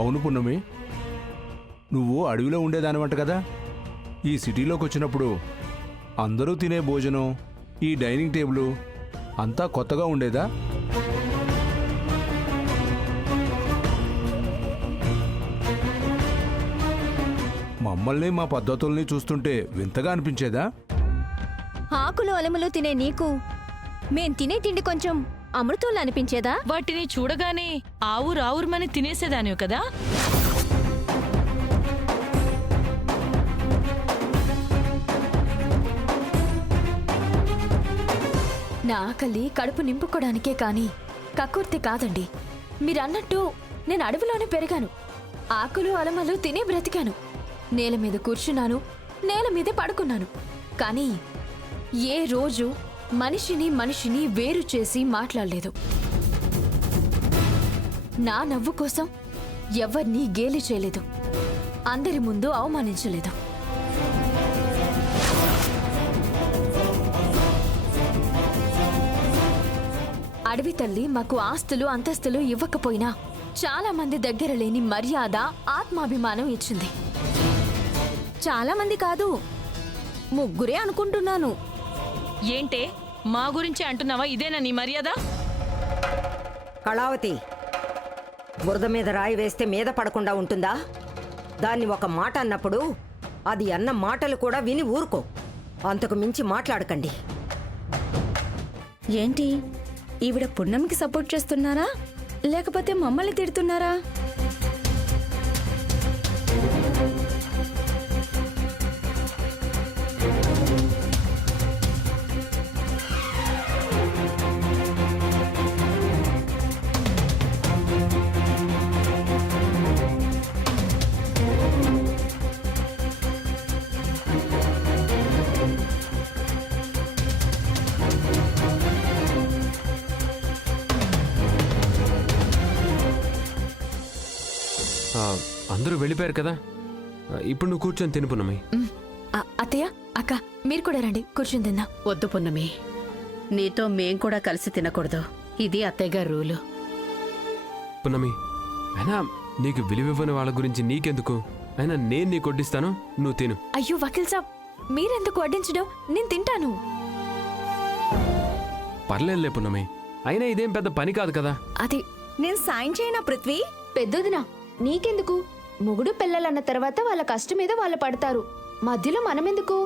అవును పున్నమి, నువ్వు అడవిలో ఉండేదానివంట కదా. ఈ సిటీలోకి వచ్చినప్పుడు అందరూ తినే భోజనం, ఈ డైనింగ్ టేబుల్ అంతా కొత్తగా ఉండేదా? మమ్మల్ని మా పద్ధతుల్ని చూస్తుంటే వింతగా అనిపించేదా? ఆకులు అలములు తినే నీకు మేం తినే తిండి కొంచెం అమృతంలా అనిపించేదా? వాటిని చూడగానే ఆవురావురమని తినేసేదానివి కదా. నా ఆకలి కడుపు నింపుకోవడానికే కాని కక్కుర్తి కాదండి. మీరన్నట్టు నేను అడవిలోనే పెరిగాను. ఆకులు అలమలు తినే బ్రతికాను. నేల మీద కూర్చున్నాను, నేల మీదే పడుకున్నాను. కానీ ఏ రోజు మనిషిని వేరు చేసి మాట్లాడలేదు. నా నవ్వు కోసం ఎవరినీ గేలి చేయలేదు, అందరి ముందు అవమానించలేదు. అడవి తల్లి మాకు ఆస్తులు అంతస్తులు ఇవ్వకపోయినా చాలా మంది దగ్గర లేని మర్యాద, ఆత్మాభిమానం ఇచ్చింది. చాలా మంది కాదు, ముగ్గురే అనుకుంటున్నాను. ఏంటే మా గురించి అంటున్నావా? ఇదేనా నీ మర్యాద? కళావతి, బురద మీద రాయి వేస్తే మీద పడకుండా ఉంటుందా? దాన్ని ఒక మాట అన్నప్పుడు అది అన్న మాటలు కూడా విని ఊరుకో. అంతకు మించి మాట్లాడకండి. ఏంటి, ఈవిడ పున్నమికి సపోర్ట్ చేస్తున్నారా లేకపోతే మమ్మల్ని తిడుతున్నారా? అందరూ వెళ్ళిపోయారు కదా, ఇప్పుడు నువ్వు కూర్చొని తిను పున్నమి. అత్తయ్య, అక్క, మీరు కూడా రండి, కూర్చుని తిన్నా. వద్దు పున్నమి, నీతో మేం కూడా కలిసి తినకూడదు. ఇది అత్తయ్యగారు రూలు. పున్నమి, అయినా నీకు విలువివ్వని వాళ్ళ గురించి నీకెందుకు? అయినా నేను నీకు వడ్డిస్తాను, నువ్వు తిను. అయ్యో వకీల్ సాబ్, మీరెందుకు వడ్డించడం? నేను తింటాను. పర్లేదులే పున్నమి, అయినా ఇదేం పెద్ద పని కాదు కదా. అది నేను సాయం చేయనా పృథ్వీ? పెద్దదినా, నీకెందుకు? మొగుడు పిల్లలన్న తర్వాత వాళ్ళ కష్టం మీద వాళ్ళు పడతారు, మధ్యలో మనమెందుకు?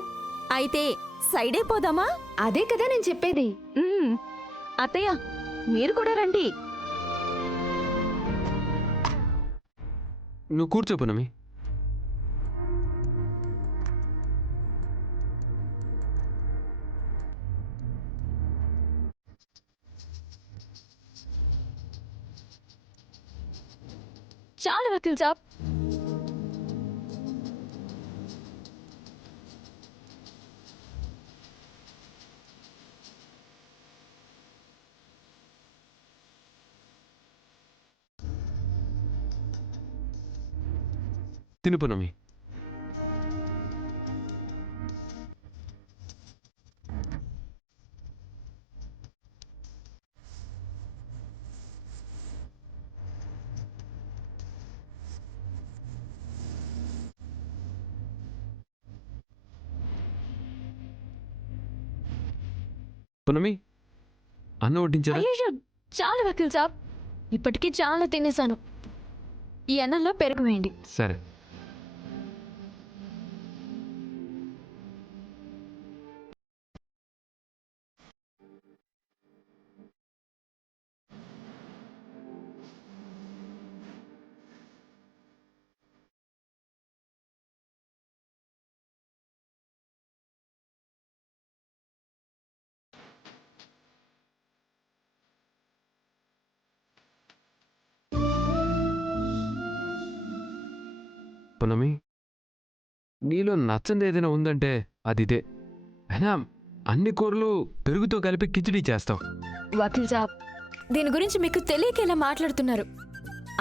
అయితే సైడ్ అయిపోదామా? అదే కదా నేను చెప్పేది. అత్తయ్య, మీరు కూడా రండి. నువ్వు కూర్చో పున్నమి. చాలు వకీల్ సాబ్. తిను పున్నమి. పున్నమి, అన్నం వడ్డించారా? అయ్యో, చాలు వకీల్ సాబ్, ఇప్పటికీ చాలా తినేసాను. ఈ అన్నంలో పెరుగు వేయండి. సరే. పున్నమి, నీలో నచ్చంది ఏదైనా ఉందంటే అది ఇదే. అయినా అన్ని కూరలు పెరుగుతో కలిపి కిచిడి చేస్తావు. వకీల్ సాబ్, దీని గురించి మీకు తెలియకేలా మాట్లాడుతున్నారు.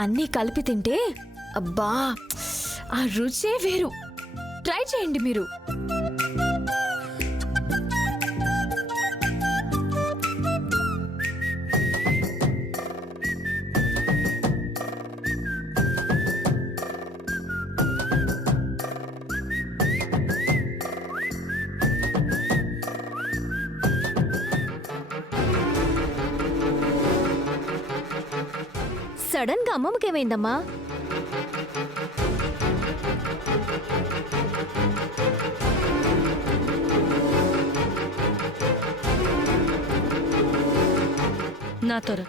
అన్నీ కలిపి తింటే అబ్బా, ఆ రుచే వేరు. ట్రై చేయండి మీరు. సడన్ గా అమ్మమ్మకేమైందమ్మా? నాతో రా,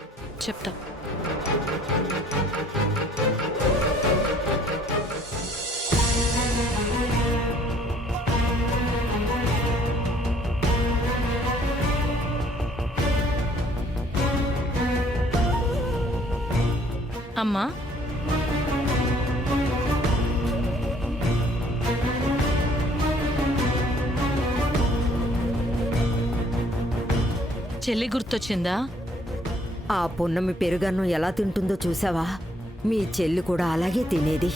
చెప్తా. అమ్మా, చెల్లి గుర్తొచ్చిందా? ఆ పున్నమి పెరుగన్నం ఎలా తింటుందో చూసావా? మీ చెల్లి కూడా అలాగే తినేది.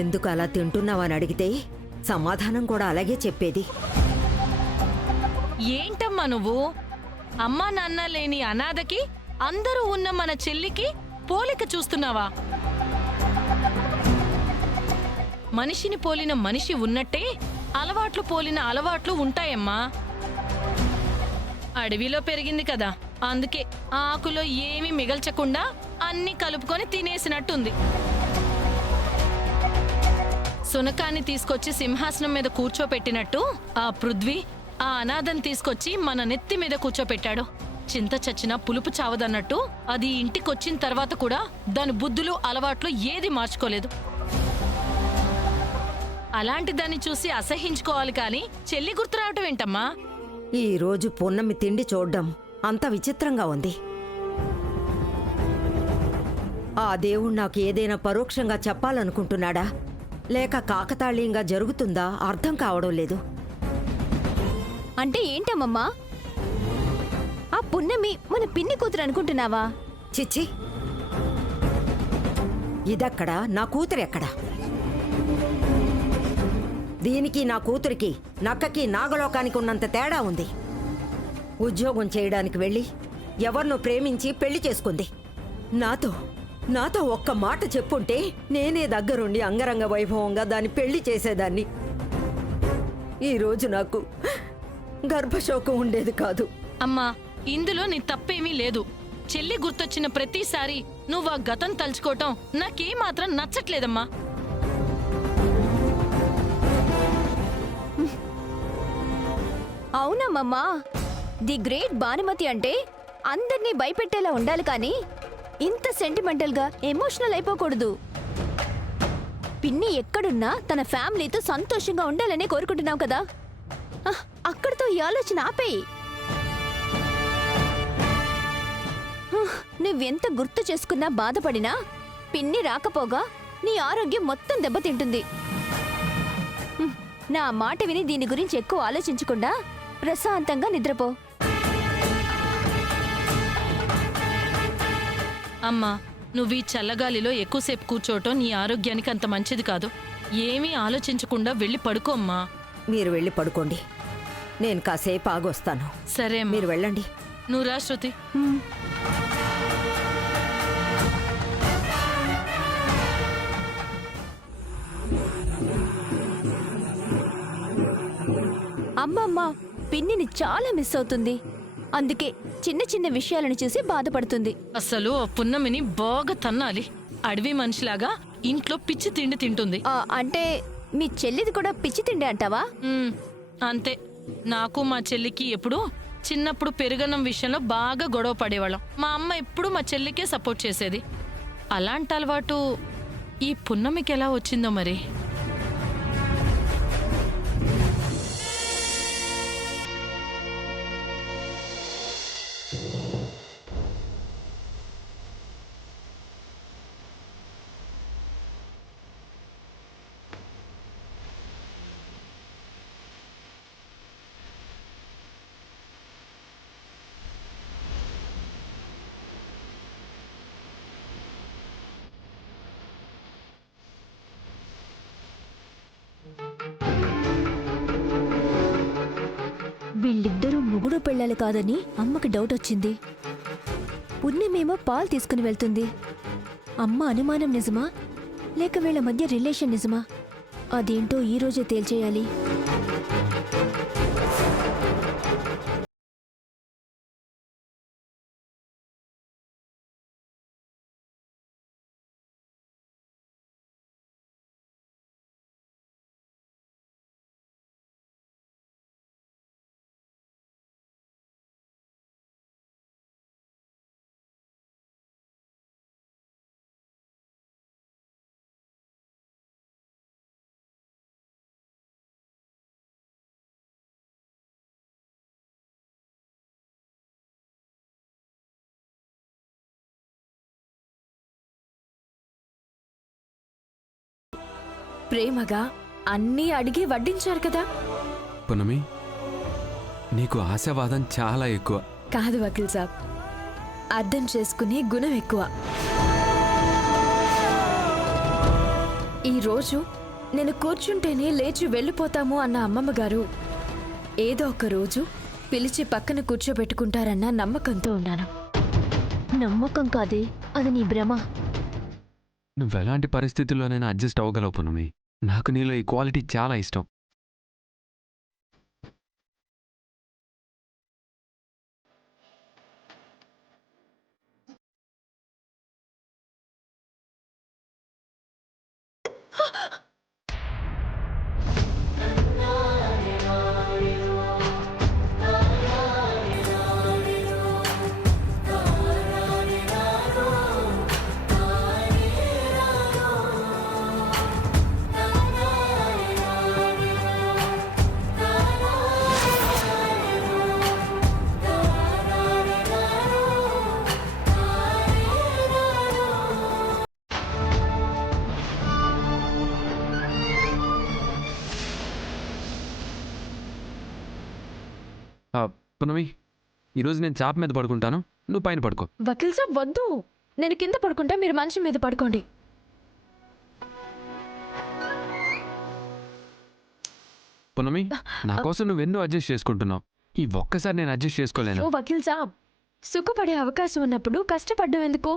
ఎందుకు అలా తింటున్నావని అడిగితే సమాధానం కూడా అలాగే చెప్పేది. ఏంటమ్మా నువ్వు? అమ్మా నాన్న లేని అనాథకి అందరూ ఉన్న మన చెల్లికి పోలిక చూస్తున్నావా? మనిషిని పోలిన మనిషి ఉన్నట్టే అలవాట్లు పోలిన అలవాట్లు ఉంటాయమ్మా. అడవిలో పెరిగింది కదా, అందుకే ఆకులో ఏమీ మిగల్చకుండా అన్ని కలుపుకొని తినేసినట్టుంది. సునకాన్ని తీసుకొచ్చి సింహాసనం మీద కూర్చోపెట్టినట్టు ఆ పృథ్వీ ఆ అనాథని తీసుకొచ్చి మన నెత్తి మీద కూర్చోపెట్టాడు. చింత చచ్చినా పులుపు చావదన్నట్టు అది ఇంటికొచ్చిన తర్వాత కూడా దాని బుద్ధులు అలవాట్లు ఏది మార్చుకోలేదు. అలాంటి దాన్ని చూసి అసహించుకోవాలి కాని చెల్లి గుర్తు రావటం ఏంటమ్మా? ఈ రోజు పున్నమి తిండి చూడ్డం అంత విచిత్రంగా ఉంది. ఆ దేవుడు నాకు ఏదైనా పరోక్షంగా చెప్పాలనుకుంటున్నాడా, లేక కాకతాళీయంగా జరుగుతుందా అర్థం కావడం లేదు. అంటే ఏంటమ్మమ్మా? ఆ పున్నమి మన పిన్ని కూతురు అనుకుంటున్నావా? చిచ్చి, ఇదెక్కడా, నా కూతురెక్కడా? దీనికి నా కూతురికి నక్కకి నాగలోకానికి ఉన్నంత తేడా ఉంది. ఉద్యోగం చేయడానికి వెళ్ళి ఎవరినో ప్రేమించి పెళ్లి చేసుకుంది. నాతో ఒక్క మాట చెప్పుంటే నేనే దగ్గరుండి అంగరంగ వైభవంగా దాన్ని పెళ్లి చేసేదాన్ని. ఈరోజు నాకు గర్భశోకం ఉండేది కాదు. అమ్మా, ఇందులో నీ తప్పేమీ లేదు. చెల్లి గుర్తొచ్చిన ప్రతిసారి నువ్వు ఆ గతం తలుచుకోవటం నాకేమాత్రం నచ్చట్లేదమ్మా. అవునమ్మమ్మా, ది గ్రేట్ భానుమతి అంటే అందర్నీ భయపెట్టేలా ఉండాలి కానీ ఇంత సెంటిమెంటల్ గా ఎమోషనల్ అయిపోకూడదు. పిన్ని ఎక్కడున్నా తన ఫ్యామిలీతో సంతోషంగా ఉండాలనే కోరుకుంటున్నావు కదా, అక్కడితో ఈ ఆలోచన ఆపేయి. నువ్వెంత గుర్తు చేసుకున్నా బాధపడినా పిన్ని రాకపోగా నీ ఆరోగ్యం మొత్తం దెబ్బతింటుంది. నా మాట విని దీని గురించి ఎక్కువ ఆలోచించకుండా ప్రశాంతంగా నిద్రపో. అమ్మా, నువ్వు ఈ చల్లగాలిలో ఎక్కువసేపు కూర్చోవటం నీ ఆరోగ్యానికి అంత మంచిది కాదు. ఏమీ ఆలోచించకుండా వెళ్ళి పడుకోమ్మా. మీరు వెళ్ళి పడుకోండి, నేను కాసేపు ఆగొస్తాను. సరే అమ్మా. మీరు వెళ్ళండి. నువ్వు రా శృతి. అమ్మమ్మ పిన్నిని చాలా మిస్ అవుతుంది. అందుకే చిన్న చిన్న విషయాలను చూసి బాధపడుతుంది. అసలు ఆ పున్నమిని బాగా తన్నాలి. అడవి మనిషిలాగా ఇంట్లో పిచ్చి తిండి తింటుంది. అంటే మీ చెల్లిది కూడా పిచ్చి తిండి అంటావా? అంతే. నాకు మా చెల్లికి ఎప్పుడు చిన్నప్పుడు పెరుగన్నం విషయంలో బాగా గొడవ పడేవాళ్ళం. మా అమ్మ ఎప్పుడు మా చెల్లికే సపోర్ట్ చేసేది. అలాంటి అలవాటు ఈ పున్నమికి ఎలా వచ్చిందో మరి. వీళ్ళిద్దరూ మొగుడు పెళ్ళాలి కాదని అమ్మకి డౌట్ వచ్చింది. పుణ్యమేమో పాలు తీసుకుని వెళ్తుంది. అమ్మ అనుమానం నిజమా లేక వీళ్ళ మధ్య రిలేషన్ నిజమా? అదేంటో ఈ రోజే తేల్చేయాలి. ప్రేమగా అన్నీ అడిగి వడ్డించారు కదా. పునమి, నీకు ఆశావాదం చాలా ఎక్కువ. కాదు వకీల్ సాబ్, అర్థం చేసుకునే గుణం ఎక్కువ. ఈరోజు నేను కూర్చుంటేనే లేచి వెళ్ళిపోతాము అన్న అమ్మమ్మ గారు ఏదో ఒక రోజు పిలిచి పక్కన కూర్చోబెట్టుకుంటారన్న నమ్మకంతో ఉన్నాను. నమ్మకం కాదే, అది నీ భ్రమ. నువ్వెలాంటి పరిస్థితుల్లోనైనా అడ్జస్ట్ అవ్వగలవు పునమి. నాకు నీలో ఈ క్వాలిటీ చాలా ఇష్టం. పునమి, ఈరోజు నేను చాప మీద పడుకుంటాను, నువ్వు పైన పడుకో. వకీల్ సాబ్ వద్దు, నేను కింద పడుకుంటా, మీరు మంచం మీద పడుకోండి. పునమి, నా కోసం నువ్వెన్నో అడ్జస్ట్ చేసుకుంటున్నావు. ఈ ఒక్కసారి నేను అడ్జస్ట్ చేసుకోలేను. ఓ వకీల్ సాబ్, సుఖపడే అవకాశం ఉన్నప్పుడు కష్టపడ్డం ఎందుకు?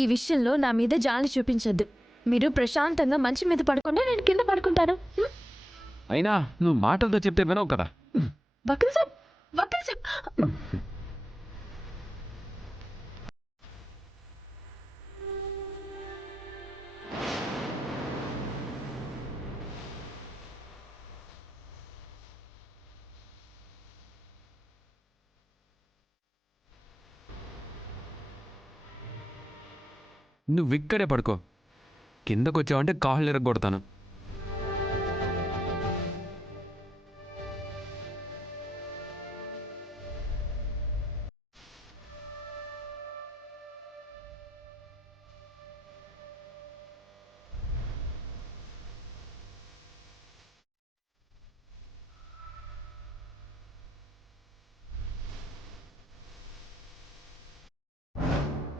ఈ విషయంలో నా మీద జాలి చూపించొద్దు. మీరు ప్రశాంతంగా మంచం మీద పడుకుంటే నేను కింద పడుకుంటాను. అయినా నువ్వు మాటలతో చెప్తే వినవు కదా. వకీల్ సాబ్, వకీల్ సాబ్. నువ్వు ఇక్కడే పడుకో. కిందకొచ్చావంటే కాళ్ళు ఎరగొడతాను.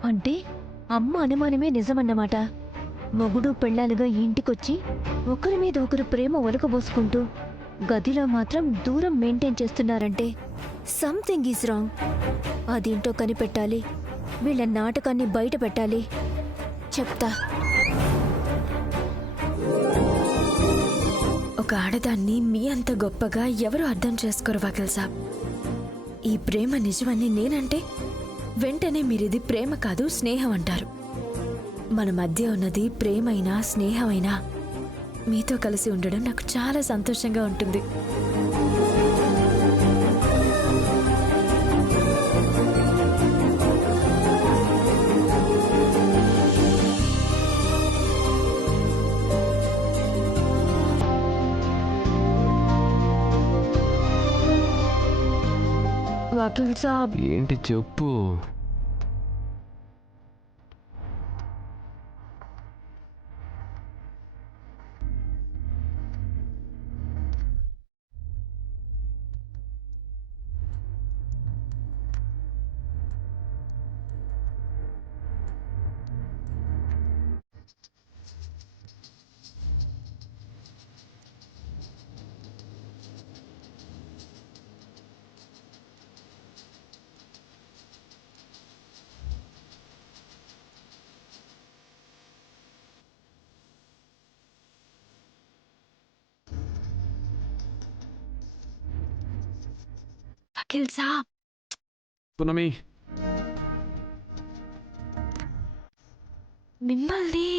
అంటే అమ్మ అనుమానమే నిజమన్నమాట. మొగుడు పెళ్ళాలుగా ఇంటికొచ్చి ఒకరి మీద ఒకరు ప్రేమ ఒలకబోసుకుంటూ గదిలో మాత్రం దూరం మెయింటైన్ చేస్తున్నారంటే సంథింగ్ ఈజ్ రాంగ్. అదేంటో కనిపెట్టాలి, వీళ్ళ నాటకాన్ని బయట పెట్టాలి. చెప్తా. ఒక ఆడదాన్ని మీ అంత గొప్పగా ఎవరు అర్థం చేసుకోరు వకీల్ సాబ్. ఈ ప్రేమ నిజమని నేనంటే వెంటనే మీరిది ప్రేమ కాదు స్నేహం అంటారు. మన మధ్య ఉన్నది ప్రేమైనా స్నేహమైనా మీతో కలిసి ఉండడం నాకు చాలా సంతోషంగా ఉంటుంది. వకీల్ సాబ్, ఏంటి చెప్పు. వకీల్ సాబ్, పునమి, మిమ్మల్ని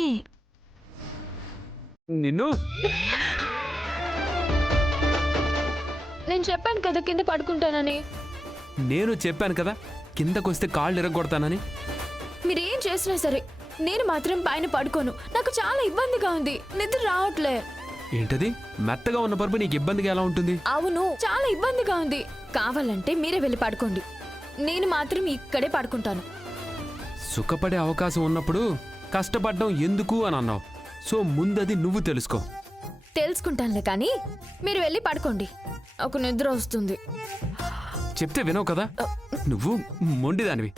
నిన్ను నేను చెప్పాను కదా కింద పడుకుంటానని. నేను చెప్పాను కదా కిందకొస్తే కాళ్ళు ఎరగొడతానని. మీరేం చేసినా సరే నేను మాత్రం పైన పడుకోను. నాకు చాలా ఇబ్బందిగా ఉంది, నిద్ర రావట్లే. ఏంటది? మెత్తగా ఉన్న పరుపు నీకు ఇబ్బందిగా ఎలా ఉంటుంది? అవును, చాలా ఇబ్బందిగా ఉంది. కావాలంటే మీరే వెళ్ళి పడుకోండి, నేను మాత్రం ఇక్కడే పడుకుంటాను. సుఖపడే అవకాశం ఉన్నప్పుడు కష్టపడడం ఎందుకు అని అన్నావు. సో ముందది నువ్వు తెలుసుకో. తెలుసుకుంటానులే కానీ మీరు వెళ్ళి పడుకోండి, ఒక నిద్ర వస్తుంది. చెప్తే వినవు కదా, నువ్వు మొండిదానివి.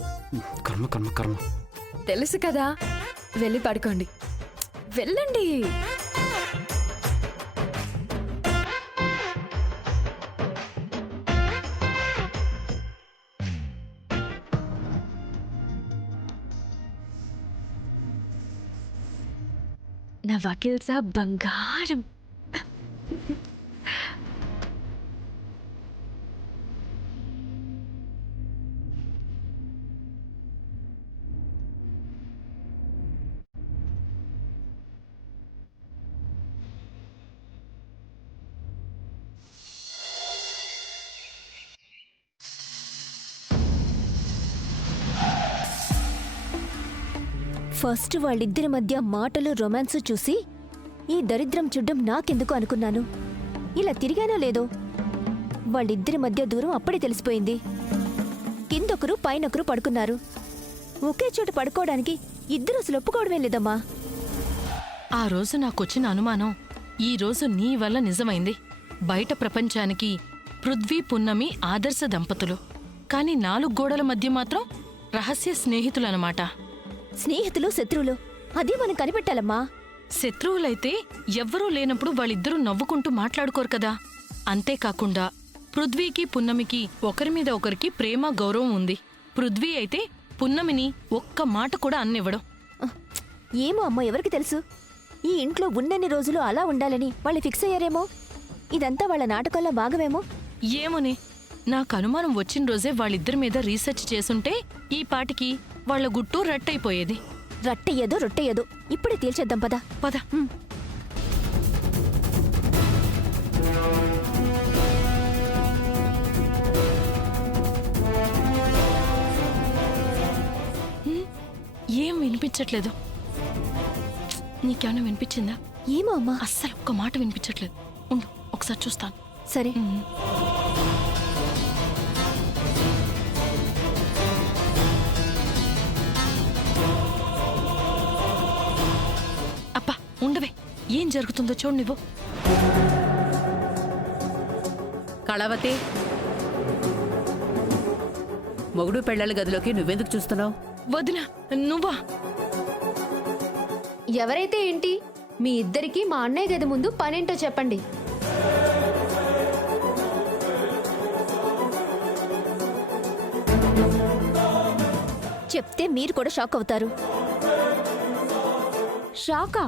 కర్మ కర్మ కర్మ. తెలుసు కదా, వెళ్ళి పడుకోండి, వెళ్ళండి. నా వకీల్ సాబ్ బంగారం. ఫస్ట్ వాళ్ళిద్దరి మధ్య మాటలు రొమాన్స్ చూసి ఈ దరిద్రం చూడ్డం నాకెందుకు అనుకున్నాను. ఇలా తిరిగానో లేదో వాళ్ళిద్దరి మధ్య దూరం అప్పుడే తెలిసిపోయింది. కిందొకరు పైనొకరు పడుకున్నారు. ఒకే చోట పడుకోవడానికి ఇద్దరు అసలు ఒప్పుకోవడమే లేదమ్మా. ఆ రోజు నాకొచ్చిన అనుమానం ఈ రోజు నీ వల్ల నిజమైంది. బయట ప్రపంచానికి పృథ్వీ పున్నమి ఆదర్శ దంపతులు, కానీ 4 గోడల మధ్య మాత్రం రహస్య స్నేహితులన్నమాట. స్నేహితులు శత్రువులు అదే మనం కనిపెట్టాలమ్మా. శత్రువులైతే ఎవ్వరూ లేనప్పుడు వాళ్ళిద్దరూ నవ్వుకుంటూ మాట్లాడుకోరు కదా. అంతేకాకుండా పృథ్వీకి పున్నమికి ఒకరి మీద ఒకరికి ప్రేమ గౌరవం ఉంది. పృథ్వీ అయితే పున్నమిని ఒక్క మాట కూడా అన్నివ్వడం. ఏమో అమ్మా, ఎవరికి తెలుసు? ఈ ఇంట్లో ఉన్నన్ని రోజులు అలా ఉండాలని వాళ్ళు ఫిక్స్ అయ్యారేమో. ఇదంతా వాళ్ళ నాటకాల్లో భాగమేమో. ఏమోనే, నాకు అనుమానం వచ్చిన రోజే వాళ్ళిద్దరి మీద రీసెర్చ్ చేసుంటే ఈ పాటికి వాళ్ల గుట్టు రట్టయిపోయేది. రట్టయ్యేదో రొట్టయ్యేదో ఇప్పుడే తేల్చేద్దాం పద. పద. ఏం వినిపించట్లేదు. నీకేమైనా వినిపించిందా? ఏమో అమ్మా. అస్సలు ఒక్క మాట వినిపించట్లేదు. ఉండు, ఒకసారి చూస్తాను. సరే. అప్పా ఉండవే, ఏం జరుగుతుందో చూడు నువ్వు. కళావతి, మొగుడు పెళ్ళాల గదిలోకి నువ్వెందుకు చూస్తున్నావు? వదినా, నువ్వా? ఎవరైతే ఏంటి, మీ ఇద్దరికి మా అన్నయ్య గది ముందు పనేంటో చెప్పండి. చెప్తే మీరు కూడా షాక్ అవుతారు. షాకా?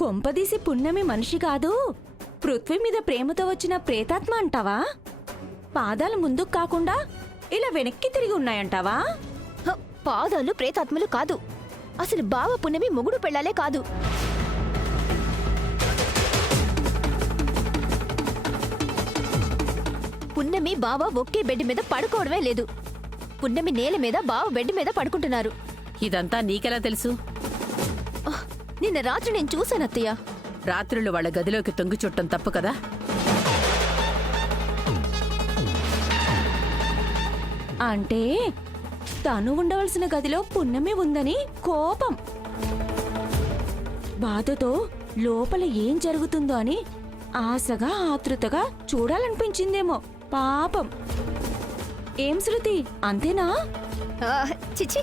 కొంపదీసి పున్నమి మనిషి కాదు, పృథ్వీ మీద ప్రేమతో వచ్చిన ప్రేతాత్మ అంటావా? పాదాలు ముందుకు కాకుండా ఇలా వెనక్కి తిరిగి ఉన్నాయంటావా? హ, పాదాలు ప్రేతాత్మలు కాదు. అసలు బావ పున్నమి మొగుడు పెళ్ళాలే కాదు. పున్నమి బావ ఒకే బెడ్ మీద పడుకోవడమే లేదు. పున్నమి నేల మీద బావ బెడ్ మీద పడుకుంటున్నారు. ఇదంతా నీకెలా తెలుసు? నిన్న రాత్రి నేను చూశాను అత్తయ్య. రాత్రులు వాళ్ళ గదిలోకి తొంగి చుట్టం తప్పు కదా? అంటే తను ఉండవలసిన గదిలో పున్నమి ఉందని కోపం, బాధతో లోపల ఏం జరుగుతుందో అని ఆశగా ఆతృతగా చూడాలనిపించిందేమో పాపం. ఏం శృతి, అంతేనా? చిచి,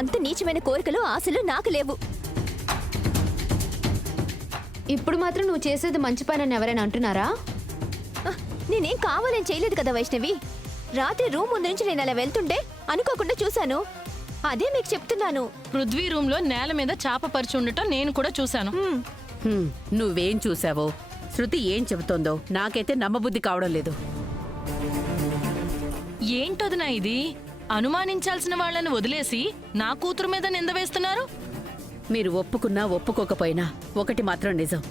అంత నీచమైన కోరికలు ఆశలు నాకు లేవు. ఇప్పుడు మాత్రం నువ్వు చేసేది మంచి పని అని ఎవరైనా అంటున్నారా? నేనేం కావాలని చేయలేదు కదా వైష్ణవి. రాత్రి రూమ్ ముందు నుంచి నేను అలా వెళ్తుంటే అనుకోకుండా చూశాను, అదే మీకు చెప్తున్నాను. పృథ్వీ రూమ్ లో నేల మీద చాప పరిచి ఉండటం నేను కూడా చూశాను. నువ్వేం చూసావో, శృతి ఏం చెబుతోందో నాకైతే నమ్మబుద్ధి కావడం లేదు. ఏంటోదినా ఇది? అనుమానించాల్సిన వాళ్ళని వదిలేసి నా కూతురు మీద నింద వేస్తున్నారు. మీరు ఒప్పుకున్నా ఒప్పుకోకపోయినా ఒకటి మాత్రం నిజం,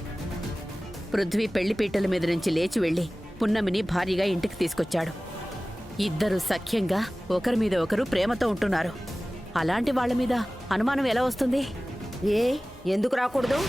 పృథ్వీ పెళ్లిపీటల మీద నుంచి లేచి వెళ్లి పున్నమిని భారీగా ఇంటికి తీసుకొచ్చాడు. ఇద్దరు సఖ్యంగా ఒకరి మీద ఒకరు ప్రేమతో ఉంటున్నారు. అలాంటి వాళ్ల మీద అనుమానం ఎలా వస్తుంది? ఎందుకు రాకూడదు?